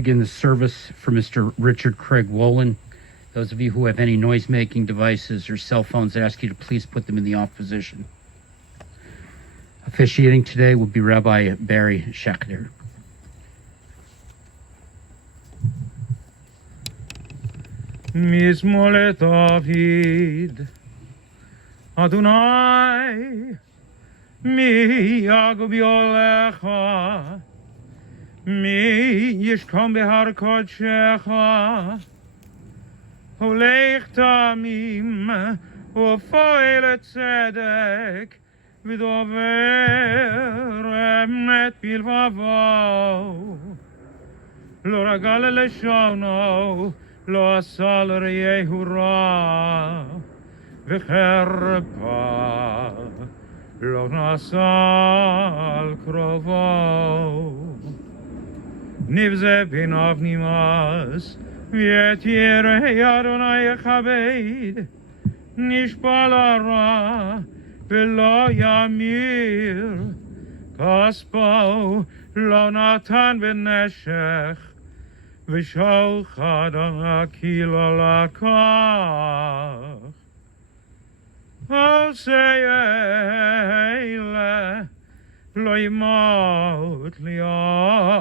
begin the service for Mr. Richard Craig Wolin. Those of you who have any noise-making devices or cell phones, I ask you to please put them in the off position. Officiating today will be Rabbi Barry Schechter. Mizmor David, Adonai, mi yagub yolecha, mi yishkom behar kodshecha, holech tamim, ufoel tzedek, v'dover emet bilvavo, lo ragal leshono, lo asal reyehu ra, v'cherpa, lo nasal krovo. Nivze pinov nimas, v'et yerei Adonai yechaved, nishpal ara, v'lo yamir, kaspo, lo natan v'neshech, v'sholchad akil alakach. Al se'ele lo yimot li'olam.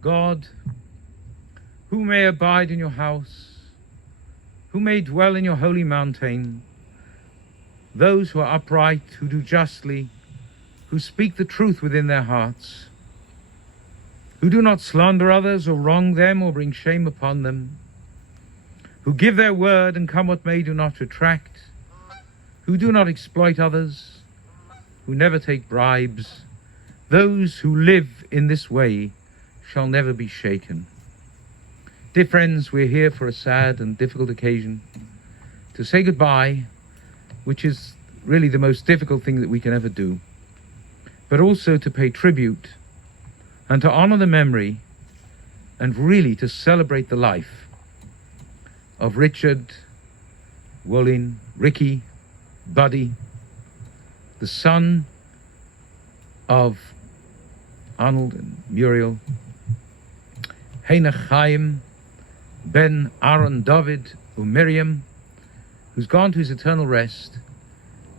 God, who may abide in your house, who may dwell in your holy mountain, those who are upright, who do justly, who speak the truth within their hearts, who do not slander others or wrong them or bring shame upon them, who give their word and come what may do not retract, who do not exploit others, who never take bribes, those who live in this way shall never be shaken. Dear friends, we're here for a sad and difficult occasion to say goodbye, which is really the most difficult thing that we can ever do, but also to pay tribute and to honor the memory and really to celebrate the life of Richard, Wolin, Ricky, Buddy, the son of Arnold and Muriel, Heinach Chaim, Ben Aaron David Miriam, who's gone to his eternal rest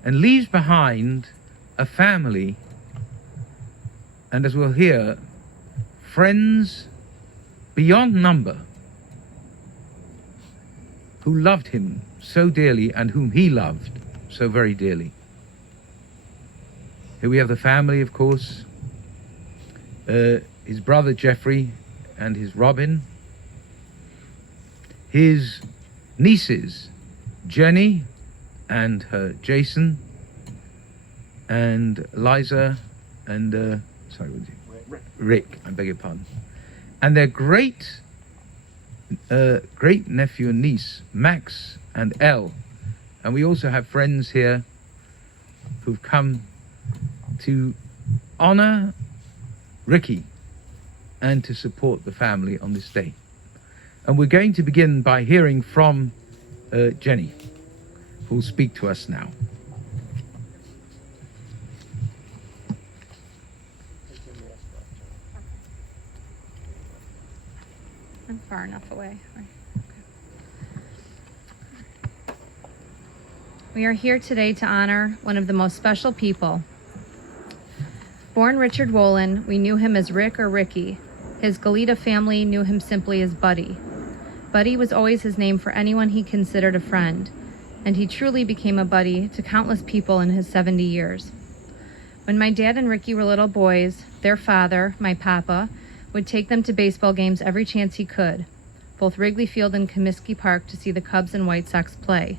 and leaves behind a family, and as we'll hear, friends beyond number, who loved him so dearly and whom he loved so very dearly. Here we have the family, of course, his brother Jeffrey and his Robin, his nieces Jenny and her Jason, and Liza and Rick, I beg your pardon, and their great nephew and niece Max and Elle. And we also have friends here who've come to honor Ricky and to support the family on this day. And we're going to begin by hearing from Jenny, who will speak to us now. I'm far enough away. Okay. We are here today to honor one of the most special people. Born Richard Wolin, we knew him as Rick or Ricky. His Galita family knew him simply as Buddy. Buddy was always his name for anyone he considered a friend, and he truly became a buddy to countless people in his 70 years. When my dad and Ricky were little boys, their father, my papa, would take them to baseball games every chance he could, both Wrigley Field and Comiskey Park, to see the Cubs and White Sox play.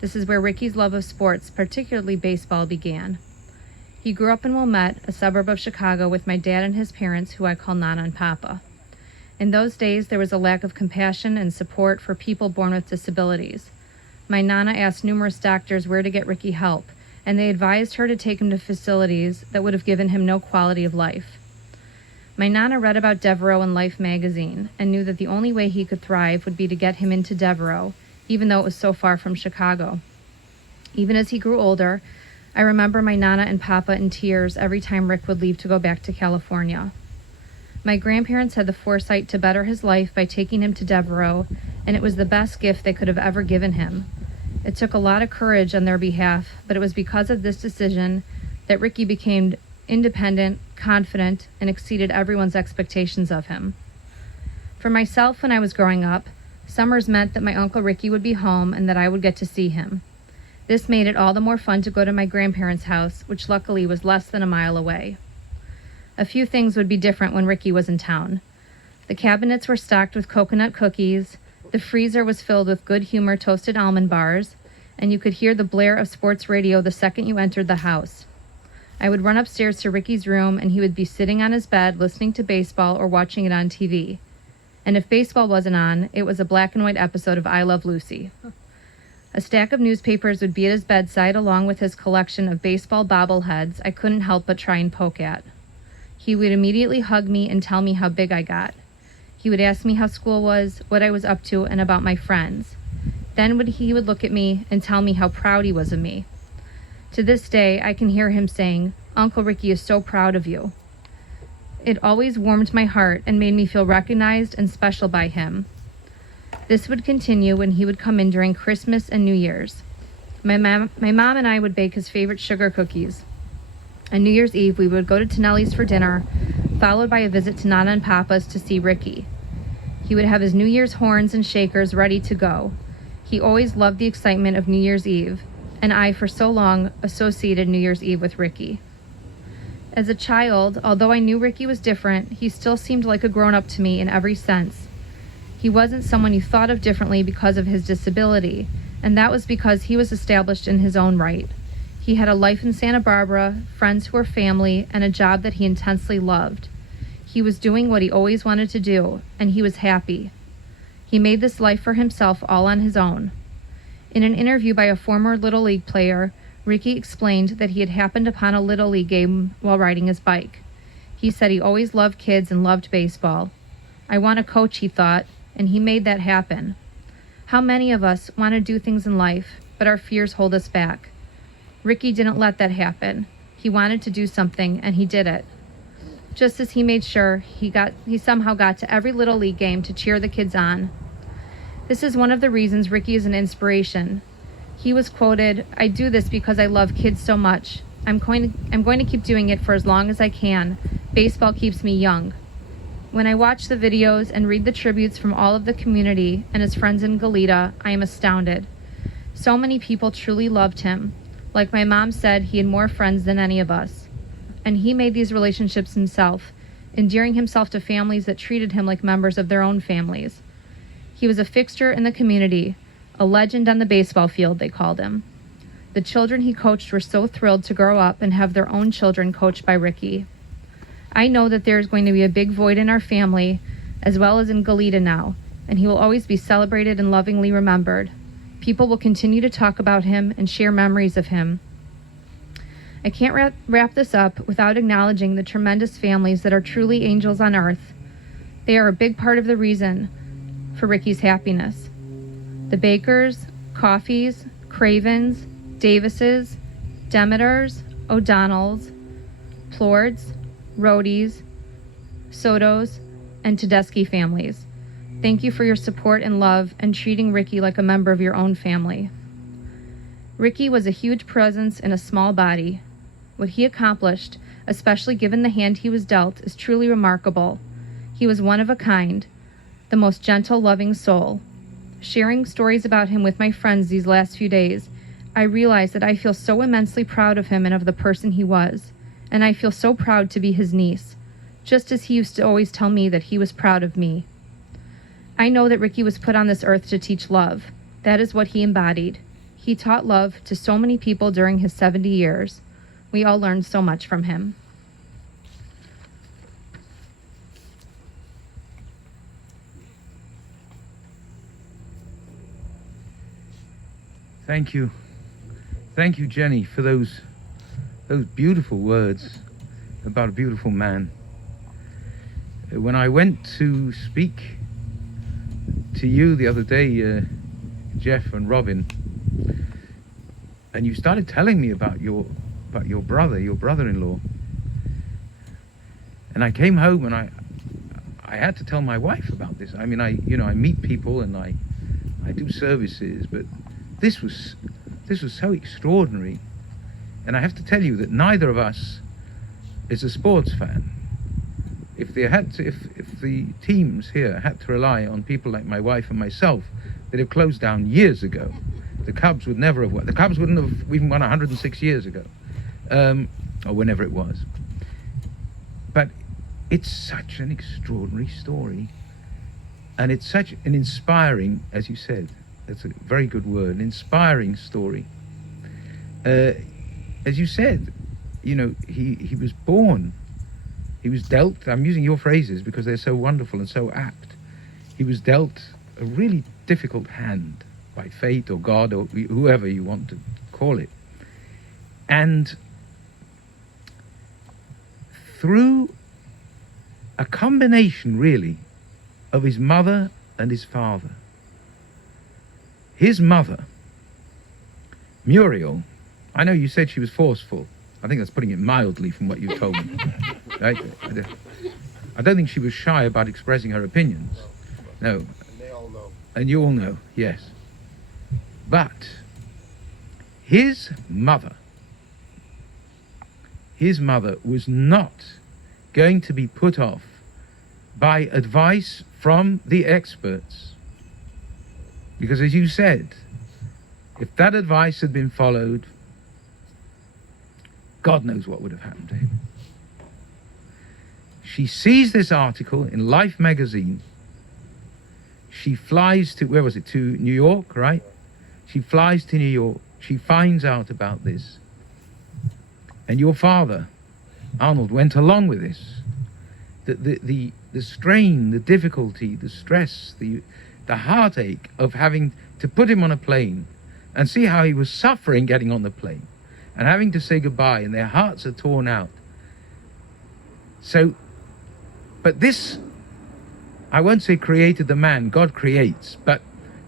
This is where Ricky's love of sports, particularly baseball, began. He grew up in Wilmette, a suburb of Chicago, with my dad and his parents, who I call Nana and Papa. In those days, there was a lack of compassion and support for people born with disabilities. My Nana asked numerous doctors where to get Ricky help, and they advised her to take him to facilities that would have given him no quality of life. My Nana read about Devereaux in Life magazine and knew that the only way he could thrive would be to get him into Devereaux, even though it was so far from Chicago. Even as he grew older, I remember my Nana and Papa in tears every time Rick would leave to go back to California. My grandparents had the foresight to better his life by taking him to Devereaux, and it was the best gift they could have ever given him. It took a lot of courage on their behalf, but it was because of this decision that Ricky became independent, confident, and exceeded everyone's expectations of him. For myself, when I was growing up, summers meant that my Uncle Ricky would be home and that I would get to see him. This made it all the more fun to go to my grandparents' house, which luckily was less than a mile away. A few things would be different when Ricky was in town. The cabinets were stocked with coconut cookies, the freezer was filled with good humor toasted almond bars, and you could hear the blare of sports radio the second you entered the house. I would run upstairs to Ricky's room, and he would be sitting on his bed listening to baseball or watching it on TV. And if baseball wasn't on, it was a black and white episode of I Love Lucy. A stack of newspapers would be at his bedside along with his collection of baseball bobbleheads I couldn't help but try and poke at. He would immediately hug me and tell me how big I got. He would ask me how school was, what I was up to, and about my friends. Then he would look at me and tell me how proud he was of me. To this day, I can hear him saying, "Uncle Ricky is so proud of you." It always warmed my heart and made me feel recognized and special by him. This would continue when he would come in during Christmas and New Year's. My mom and I would bake his favorite sugar cookies. On New Year's Eve, we would go to Tonelli's for dinner, followed by a visit to Nana and Papa's to see Ricky. He would have his New Year's horns and shakers ready to go. He always loved the excitement of New Year's Eve, and I, for so long, associated New Year's Eve with Ricky. As a child, although I knew Ricky was different, he still seemed like a grown-up to me in every sense. He wasn't someone you thought of differently because of his disability, and that was because he was established in his own right. He had a life in Santa Barbara, friends who were family, and a job that he intensely loved. He was doing what he always wanted to do, and he was happy. He made this life for himself all on his own. In an interview by a former Little League player, Ricky explained that he had happened upon a Little League game while riding his bike. He said he always loved kids and loved baseball. I want to coach, he thought, and he made that happen. How many of us want to do things in life, but our fears hold us back? Ricky didn't let that happen. He wanted to do something, and he did it. Just as he made sure he somehow got to every Little League game to cheer the kids on. This is one of the reasons Ricky is an inspiration. He was quoted, "I do this because I love kids so much. I'm going to keep doing it for as long as I can. Baseball keeps me young." When I watch the videos and read the tributes from all of the community and his friends in Goleta, I am astounded. So many people truly loved him. Like my mom said, he had more friends than any of us. And he made these relationships himself, endearing himself to families that treated him like members of their own families. He was a fixture in the community, a legend on the baseball field, they called him. The children he coached were so thrilled to grow up and have their own children coached by Ricky. I know that there is going to be a big void in our family, as well as in Goleta now, and he will always be celebrated and lovingly remembered. People will continue to talk about him and share memories of him. I can't wrap this up without acknowledging the tremendous families that are truly angels on earth. They are a big part of the reason for Ricky's happiness. The Bakers, Coffees, Cravens, Davises, Demeters, O'Donnells, Plords, Roadies, Sotos, and Tedeschi families. Thank you for your support and love and treating Ricky like a member of your own family. Ricky was a huge presence in a small body. What he accomplished, especially given the hand he was dealt, is truly remarkable. He was one of a kind, the most gentle, loving soul. Sharing stories about him with my friends these last few days, I realize that I feel so immensely proud of him and of the person he was, and I feel so proud to be his niece, just as he used to always tell me that he was proud of me. I know that Ricky was put on this earth to teach love. That is what he embodied. He taught love to so many people during his 70 years. We all learned so much from him. Thank you. Thank you, Jenny, for those beautiful words about a beautiful man. When I went to speak to you the other day, Jeff and Robin, and you started telling me about your but your brother-in-law. And I came home and I had to tell my wife about this. I mean, I meet people and I do services, but this was so extraordinary. And I have to tell you that neither of us is a sports fan. If the teams here had to rely on people like my wife and myself, they'd have closed down years ago. The Cubs would never have won. The Cubs wouldn't have even won 106 years ago, or whenever it was. But it's such an extraordinary story, and it's such an inspiring, as you said, that's a very good word, an inspiring story. As you said, he was born. He was dealt, I'm using your phrases because they're so wonderful and so apt. He was dealt a really difficult hand by fate or God or whoever you want to call it. And through a combination, really, of his mother and his father. His mother, Muriel, I know you said she was forceful. I think that's putting it mildly from what you told me. Right? I don't think she was shy about expressing her opinions. No. And they all know. And you all know, yes. But his mother was not going to be put off by advice from the experts. Because as you said, if that advice had been followed, God knows what would have happened to him. She sees this article in Life magazine. She flies to, where was it, to New York, right? She flies to New York. She finds out about this. And your father, Arnold, went along with this. The strain, the difficulty, the stress, the heartache of having to put him on a plane and see how he was suffering getting on the plane and having to say goodbye, and their hearts are torn out. So, but this, I won't say created the man, God creates, but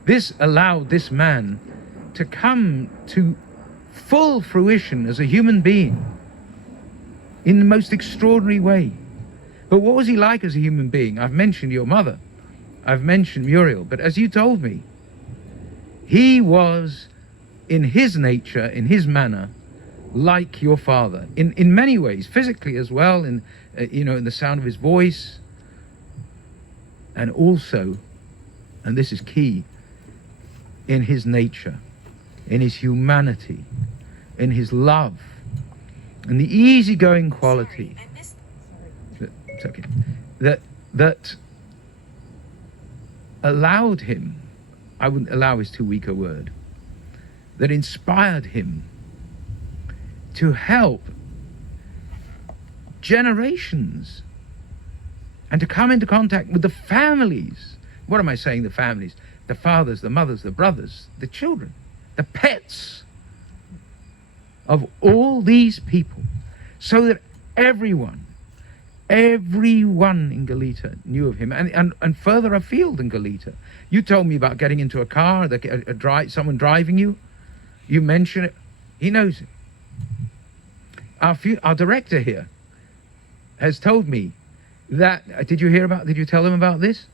this allowed this man to come to full fruition as a human being in the most extraordinary way. But what was he like as a human being? I've mentioned your mother. I've mentioned Muriel. But as you told me, he was, in his nature, in his manner, like your father. In many ways, physically as well, in the sound of his voice. And also, and this is key, in his nature, in his humanity, in his love, and the easygoing quality. It's okay. That allowed him, I wouldn't allow is too weak a word, that inspired him to help generations and to come into contact with the families. What am I saying, the families? The fathers, the mothers, the brothers, the children, the pets of all these people, so that everyone in Galita knew of him, and further afield in Galita. You told me about getting into a car, someone driving you. You mentioned it. He knows it. Our director here has told me that. Did you tell him about this?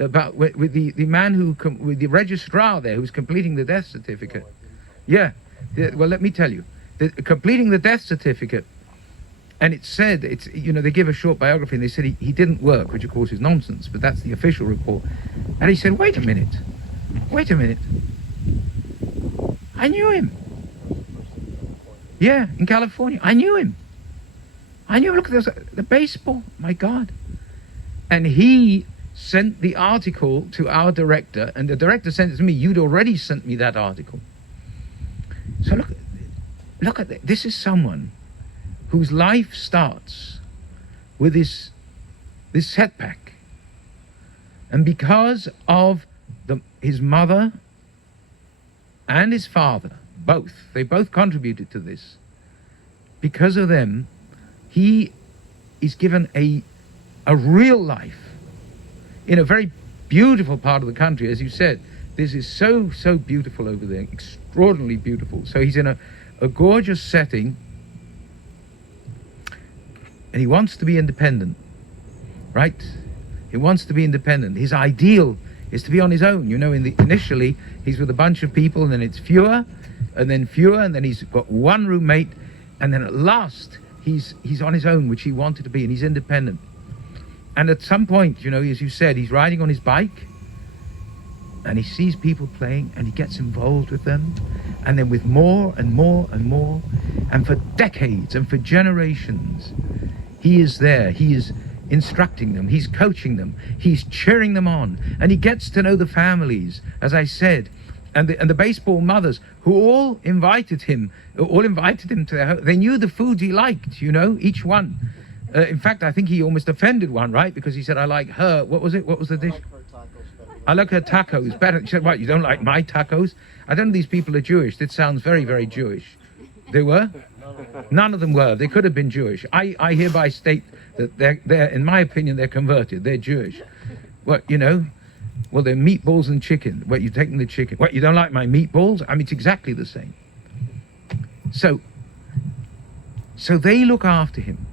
About with the man with the registrar there who's completing the death certificate. Yeah. Well, let me tell you, completing the death certificate. And it said, they give a short biography, and they said he didn't work, which of course is nonsense, but that's the official report. And he said, wait a minute. I knew him. Yeah, in California. I knew him. Look at the baseball, my God. And he sent the article to our director, and the director sent it to me. You'd already sent me that article. So look at this. This is someone whose life starts with this setback. And because of his mother and his father, they both contributed to this. Because of them, he is given a real life in a very beautiful part of the country. As you said, this is so beautiful over there, extraordinarily beautiful. So he's in a gorgeous setting, And he wants to be independent, right? He wants to be independent. His ideal is to be on his own. Initially, he's with a bunch of people, and then it's fewer, and then he's got one roommate, and then at last, he's on his own, which he wanted to be, and he's independent. And at some point, as you said, he's riding on his bike, and he sees people playing, and he gets involved with them, and then with more and more and more, and for decades and for generations, he is there. He is instructing them, he's coaching them, he's cheering them on, and he gets to know the families, as I said, and the baseball mothers who all invited him to their home. They knew the foods he liked, each one. In fact, I think he almost offended one, right? Because he said, I like her, what was the dish? I like her tacos better. She said, what, you don't like my tacos? I don't know if these people are Jewish. That sounds very, very Jewish. They were? None of them were. They could have been Jewish. I hereby state that they're, in my opinion, they're converted. They're Jewish. Well, they're meatballs and chicken. What, you're taking the chicken? What, you don't like my meatballs? I mean, it's exactly the same. So they look after him.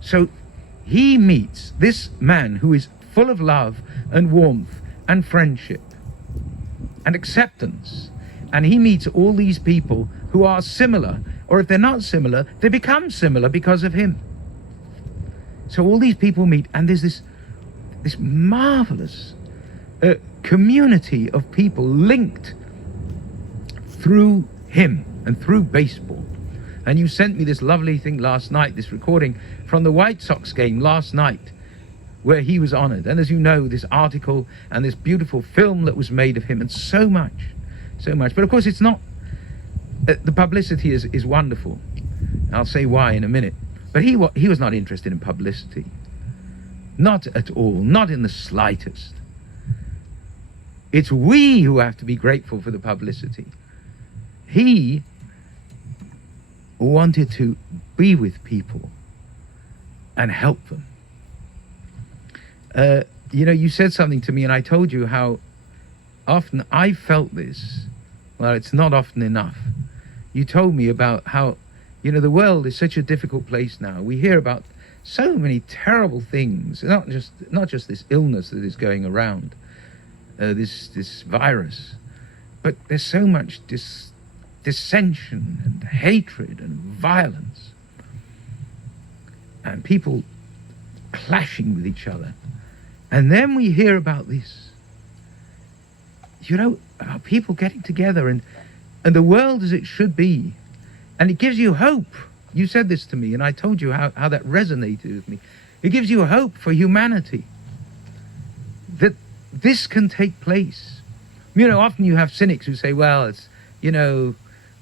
So he meets this man who is full of love and warmth and friendship and acceptance. And he meets all these people who are similar, or if they're not similar, they become similar because of him. So all these people meet, and there's this marvelous community of people linked through him and through baseball. And you sent me this lovely thing last night, this recording from the White Sox game last night, where he was honored. And as you know, this article and this beautiful film that was made of him, and so much. But of course, it's not, the publicity is wonderful. I'll say why in a minute. But he was not interested in publicity. Not at all, not in the slightest. It's we who have to be grateful for the publicity. He wanted to be with people and help them. You said something to me, and I told you how often I felt this. Well, it's not often enough. You told me about how, the world is such a difficult place now. We hear about so many terrible things, not just this illness that is going around, this virus, but there's so much dissension and hatred and violence, and people clashing with each other. And then we hear about this, about people getting together and the world as it should be. And it gives you hope. You said this to me, and I told you how that resonated with me. It gives you hope for humanity, that this can take place. Often you have cynics who say, well, it's,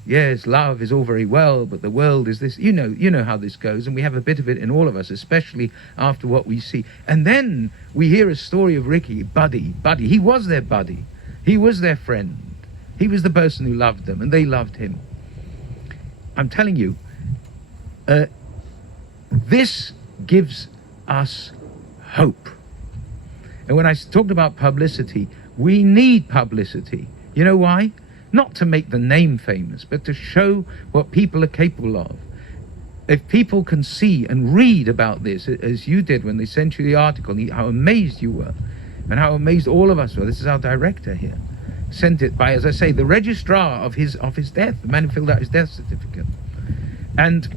yes, love is all very well, but the world is this. You know how this goes, and we have a bit of it in all of us, especially after what we see. And then we hear a story of Ricky, Buddy. He was their buddy. He was their friend. He was the person who loved them, and they loved him. I'm telling you, this gives us hope. And when I talked about publicity, we need publicity. You know why? Not to make the name famous, but to show what people are capable of. If people can see and read about this, as you did when they sent you the article, how amazed you were, and how amazed all of us were. This is our director here. Sent it by, as I say, the registrar of his death, the man who filled out his death certificate. And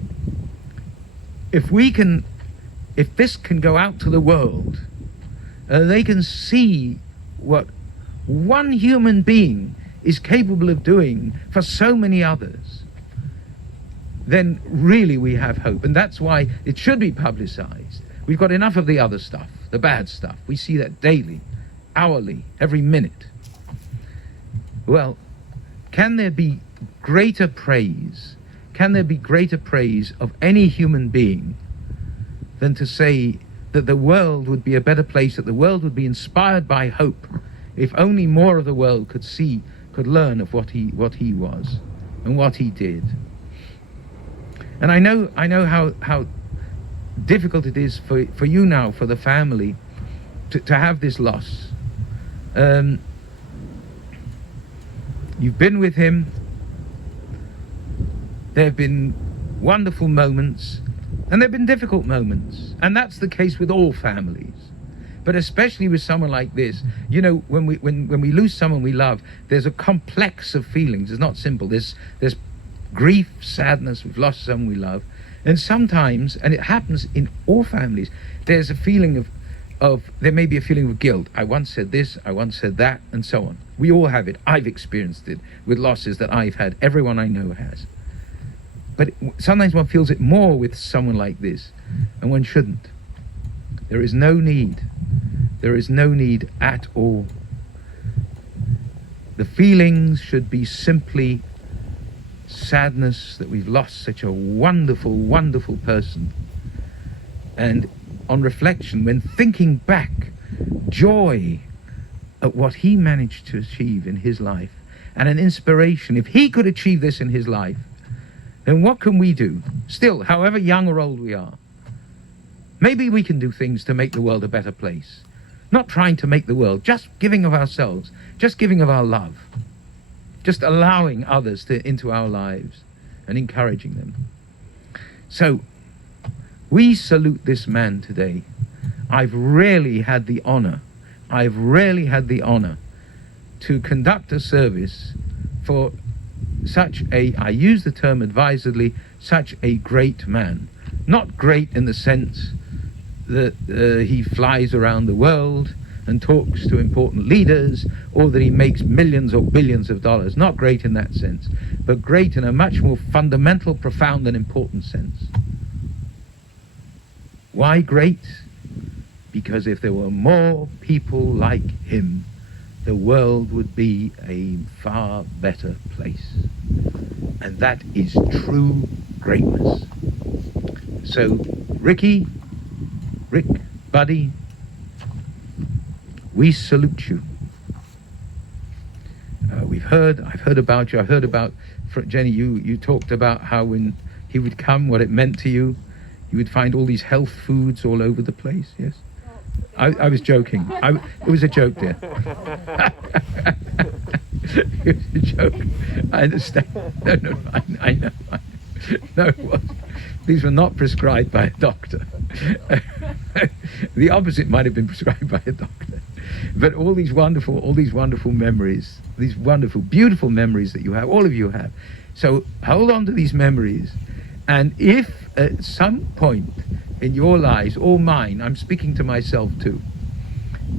if this can go out to the world, they can see what one human being is capable of doing for so many others, then really we have hope. And that's why it should be publicized. We've got enough of the other stuff, the bad stuff. We see that daily, hourly, every minute. Well, can there be greater praise? Can there be greater praise of any human being than to say that the world would be a better place, that the world would be inspired by hope, if only more of the world could learn of what he was and what he did. And I know how difficult it is for you now, for the family, to have this loss. You've been with him. There have been wonderful moments. And there have been difficult moments, and that's the case with all families. But especially with someone like this, you know, when we lose someone we love, there's a complex of feelings. It's not simple. There's grief, sadness. We've lost someone we love, and sometimes, and it happens in all families, there's a feeling of there may be a feeling of guilt. I once said this, I once said that, and so on. We all have it. I've experienced it with losses that I've had. Everyone I know has. But sometimes one feels it more with someone like this, and one shouldn't. There is no need. There is no need at all. The feelings should be simply sadness that we've lost such a wonderful, wonderful person. And on reflection, when thinking back, joy at what he managed to achieve in his life, and an inspiration. If he could achieve this in his life, then what can we do? Still, however young or old we are, maybe we can do things to make the world a better place. Not trying to make the world, just giving of ourselves, just giving of our love, just allowing others into our lives and encouraging them. So, we salute this man today. I've rarely had the honor to conduct a service for such a, I use the term advisedly, such a great man. Not great in the sense that he flies around the world and talks to important leaders, or that he makes millions or billions of dollars. Not great in that sense, but great in a much more fundamental, profound and important sense. Why great? Because if there were more people like him, the world would be a far better place. And that is true greatness. So, Rick, buddy, we salute you. I've heard about you. I heard about, Jenny, you talked about how when he would come, what it meant to you. You would find all these health foods all over the place, yes? I was joking. It was a joke there. It was a joke. I understand. No, I know. No, it wasn't. These were not prescribed by a doctor. The opposite might have been prescribed by a doctor. But all these wonderful memories, these wonderful, beautiful memories that you have, all of you have. So hold on to these memories. And if at some point in your lives, or mine, I'm speaking to myself too,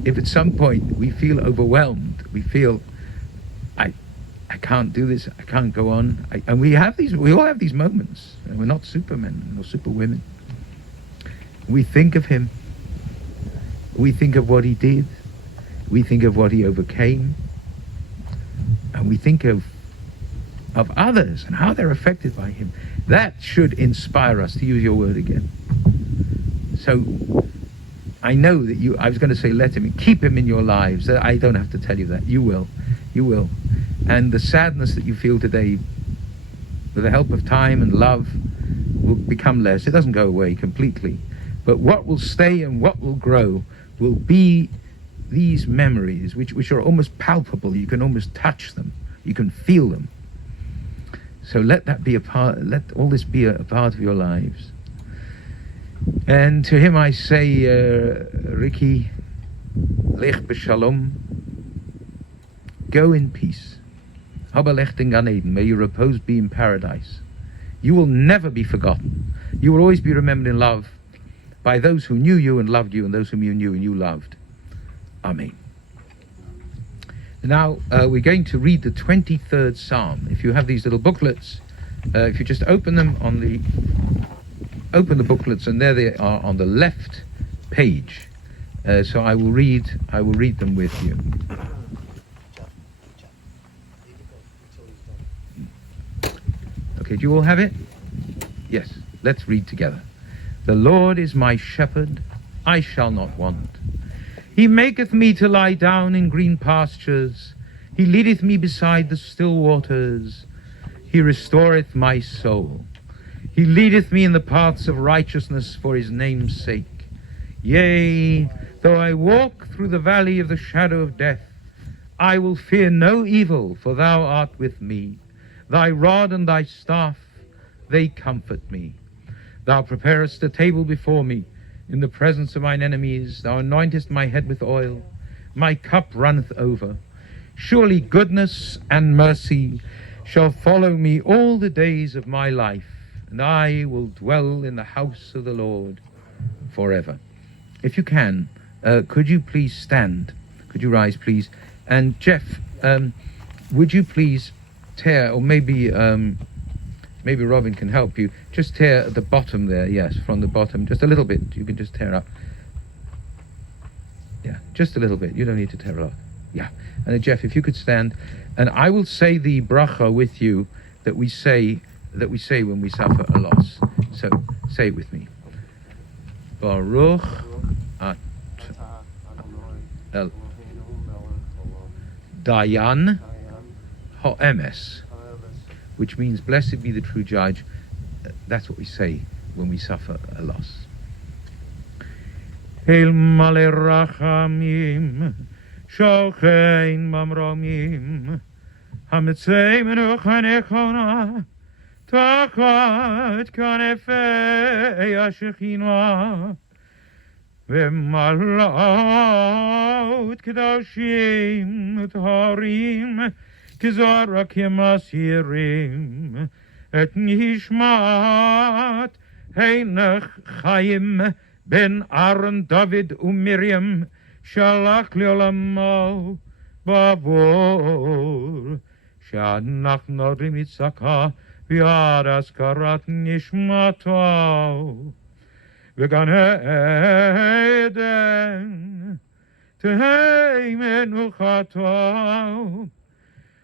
if at some point we feel overwhelmed, we feel, I can't do this, I can't go on, and we all have these moments, and we're not supermen or superwomen. We think of him, we think of what he did, we think of what he overcame, and we think of others and how they're affected by him. That should inspire us, to use your word again. So I know that I was going to say let him, keep him in your lives. I don't have to tell you that. You will. And the sadness that you feel today, with the help of time and love, will become less. It doesn't go away completely. But what will stay and what will grow will be these memories, which are almost palpable. You can almost touch them. You can feel them. So let that be let all this be a part of your lives. And to him I say, Ricky, lech b'shalom, go in peace. Haba lecht in Gan Eden, may your repose be in paradise. You will never be forgotten. You will always be remembered in love by those who knew you and loved you, and those whom you knew and you loved. Amen. Now, we're going to read the 23rd Psalm. If you have these little booklets, if you just open them open the booklets, and there they are on the left page. So I will read them with you. Okay, do you all have it? Yes, let's read together. The Lord is my shepherd, I shall not want. He maketh me to lie down in green pastures. He leadeth me beside the still waters. He restoreth my soul. He leadeth me in the paths of righteousness for his name's sake. Yea, though I walk through the valley of the shadow of death, I will fear no evil, for thou art with me. Thy rod and thy staff, they comfort me. Thou preparest a table before me in the presence of mine enemies. Thou anointest my head with oil. My cup runneth over. Surely goodness and mercy shall follow me all the days of my life, and I will dwell in the house of the Lord forever. If you can, could you please stand? Could you rise, please? And Jeff, would you please tear, or maybe Robin can help you, just tear at the bottom there, yes, from the bottom, just a little bit. You can just tear up. Yeah, just a little bit. You don't need to tear a lot. Yeah. And Jeff, if you could stand, and I will say the bracha with you that we say when we suffer a loss. So say it with me. Baruch at El Dayan Ha'emes, which means blessed be the true judge. That's what we say when we suffer a loss. El male rachamim shochein mamromim hamitzei menu chanechona tachat kanefei hashechina v'malot kedoshim taharim kizara kemasirim et nishmat heinach chaim ben Aaron, David, Miriam, shalach leolamo babor, shanach norim itzaka v'yad askarat nishmato, v'gan eden tehei menuchato,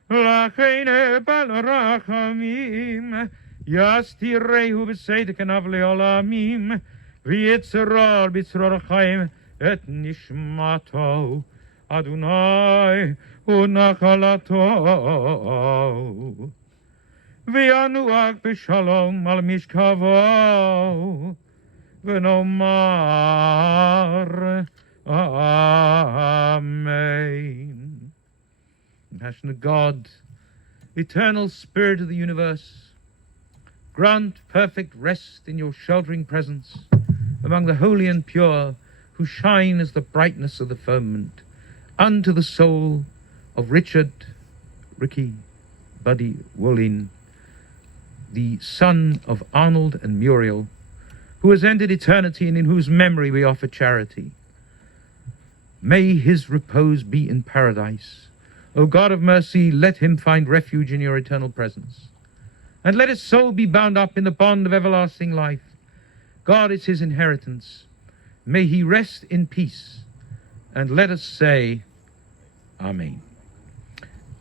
lachein bal rachamim, yastirehu b'seidek anav leolamim, V'yitzrar b'tzrar chaim et nishmato Adonai u'nachalato V'yanuach b'shalom al mishkavo V'nomar Amen. Compassionate God, eternal Spirit of the universe, grant perfect rest in your sheltering presence among the holy and pure, who shine as the brightness of the firmament, unto the soul of Richard, Ricky, Buddy, Wolin, the son of Arnold and Muriel, who has entered eternity and in whose memory we offer charity. May his repose be in paradise. O God of mercy, let him find refuge in your eternal presence. And let his soul be bound up in the bond of everlasting life. God is his inheritance. May he rest in peace. And let us say, Amen.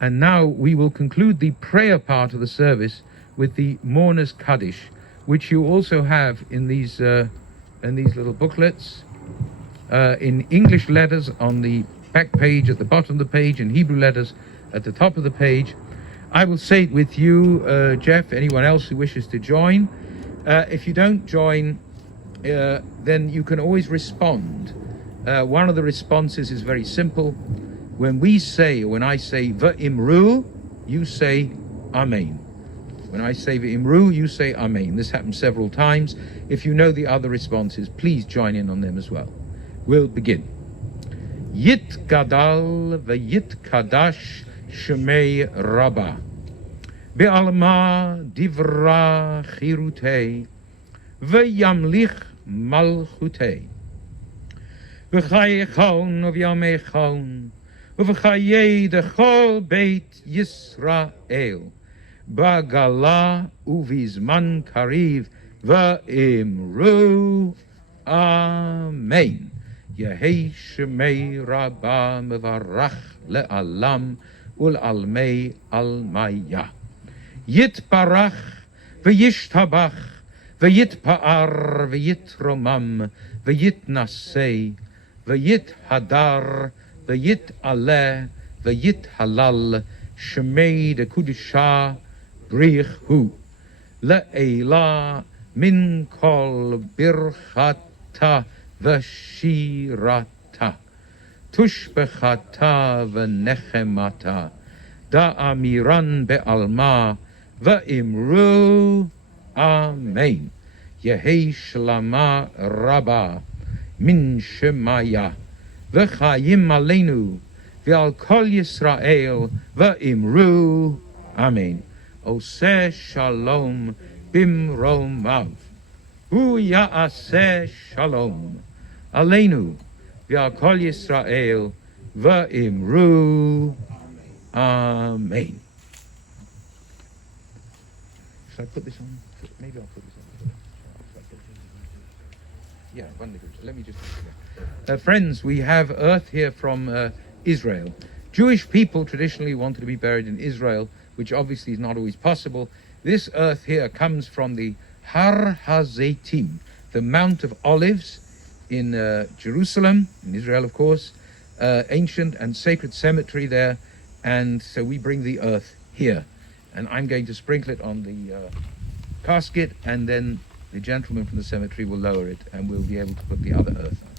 And now we will conclude the prayer part of the service with the Mourner's Kaddish, which you also have in these little booklets, in English letters on the back page, at the bottom of the page, and Hebrew letters at the top of the page. I will say it with you, Jeff, anyone else who wishes to join. If you don't join, then you can always respond. One of the responses is very simple. When we say, or when I say V'imru, you say Amen. When I say V'imru, you say Amen. This happens several times. If you know the other responses, please join in on them as well. We'll begin. Yit gadal v'yit kadash shemei Rabbi. Be'alma divra chirutei v'yamlich malchutei. V'chayechon v'yamechon v'chayei dechol beit Yisrael. Ba'gala uvizman kariv v'imru Amen. Yehei shemei Rabba mevarach le'alam ul'almei almaya. Yitbarach v'yishtabach v'yitpa'ar v'yitromam v'yitnasei v'yithadar v'yit'aleh v'yithalal shemei dekudisha brich hu le'ela min kol birchata v'shirata tushbechata v'nechemata da'amiran be'alma v'imru Amen. Yehi Shlama Rabba Min Shemaya V'chayim Aleinu V'al Kol Yisrael V'imru Amen. Oseh Shalom Bimromav Hu Ya'aseh Shalom Aleinu V'al Kol Yisrael V'imru Amen. Should I put this on? Maybe I'll put this on. Yeah, wonderful. Let me just... friends, we have earth here from Israel. Jewish people traditionally wanted to be buried in Israel, which obviously is not always possible. This earth here comes from the Har HaZeitim, the Mount of Olives in Jerusalem, in Israel of course, ancient and sacred cemetery there, and so we bring the earth here. And I'm going to sprinkle it on the casket, and then the gentleman from the cemetery will lower it, and we'll be able to put the other earth on.